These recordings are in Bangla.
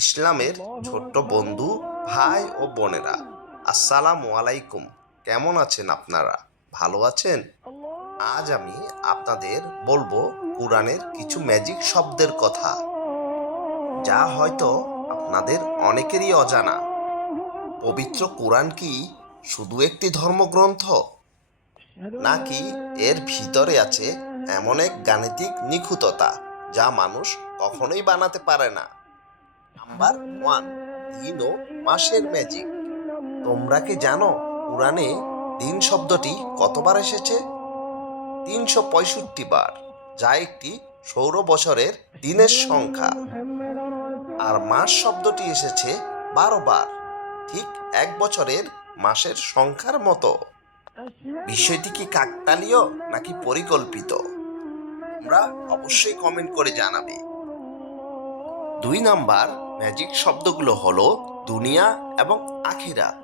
ইসলামের ছোট্ট বন্ধু, ভাই ও বোনেরা, আসসালামু আলাইকুম। কেমন আছেন আপনারা? ভালো আছেন? আজ আমি আপনাদের বলবো কোরআনের কিছু ম্যাজিক শব্দের কথা, যা হয়তো আপনাদের অনেকেরই অজানা। পবিত্র কোরআন কি শুধু একটি ধর্মগ্রন্থ, নাকি এর ভিতরে আছে এমন এক গাণিতিক নিখুঁততা যা মানুষ কখনোই বানাতে পারে না? নাম্বার 1, দিন ও মাসের ম্যাজিক। তোমরা কি জানো কোরআনে দিন শব্দটি কতবার এসেছে? 365 বার, যা একটি সৌর বছরের দিনের সংখ্যা। আর মাস শব্দটি এসেছে 12 বার, ঠিক এক বছরের মাসের সংখ্যার মতো। বিষয়টি কি কাকতালীয় নাকি পরিকল্পিত? তোমরা অবশ্যই কমেন্ট করে জানাবে। 2 নাম্বার ম্যাজিক শব্দগুলো হলো দুনিয়া এবং আখিরাত।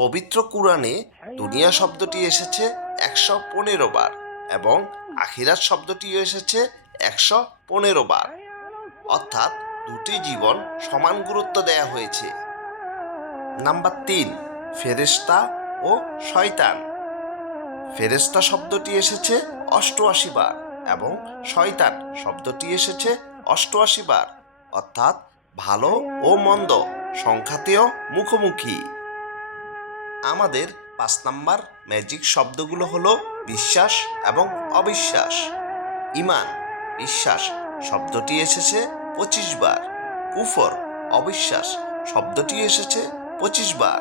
পবিত্র কোরআনে দুনিয়া শব্দটি এসেছে 115 বার এবং আখিরাত শব্দটিও এসেছে 115 বার, অর্থাৎ দুটি জীবন সমান গুরুত্ব দেয়া হয়েছে। নাম্বার 3, ফেরেশতা ও শয়তান। ফেরেশতা শব্দটি এসেছে 88 বার এবং শয়তান শব্দটি এসেছে 88 বার, অর্থাৎ ভালো ও মন্দ সংখ্যাতেও মুখোমুখি। আমাদের 5 নাম্বার ম্যাজিক শব্দগুলো হলো বিশ্বাস এবং অবিশ্বাস। ঈমান, বিশ্বাস শব্দটি এসেছে 25 বার। কুফর, অবিশ্বাস শব্দটি এসেছে 25 বার।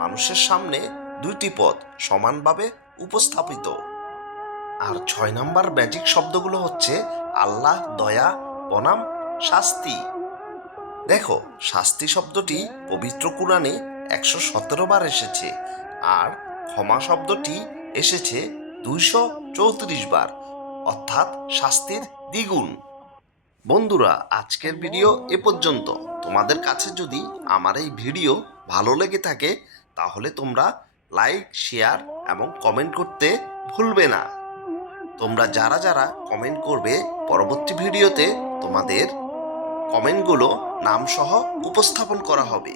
মানুষের সামনে দুইটি পথ সমানভাবে উপস্থাপিত। আর 6 নাম্বার ম্যাজিক শব্দগুলো হচ্ছে আল্লাহ, দয়া বনাম শাস্তি। দেখো, শাস্তি শব্দটি পবিত্র কোরআনে 117 বার এসেছে, আর ক্ষমা শব্দটি এসেছে 234 বার, অর্থাৎ শাস্তির দ্বিগুণ। বন্ধুরা, আজকের ভিডিও এ পর্যন্ত। তোমাদের কাছে যদি আমার এই ভিডিও ভালো লেগে থাকে, তাহলে তোমরা লাইক, শেয়ার এবং কমেন্ট করতে ভুলবে না। তোমরা যারা যারা কমেন্ট করবে, পরবর্তী ভিডিওতে তোমাদের কমেন্টগুলো নামসহ উপস্থাপন করা হবে।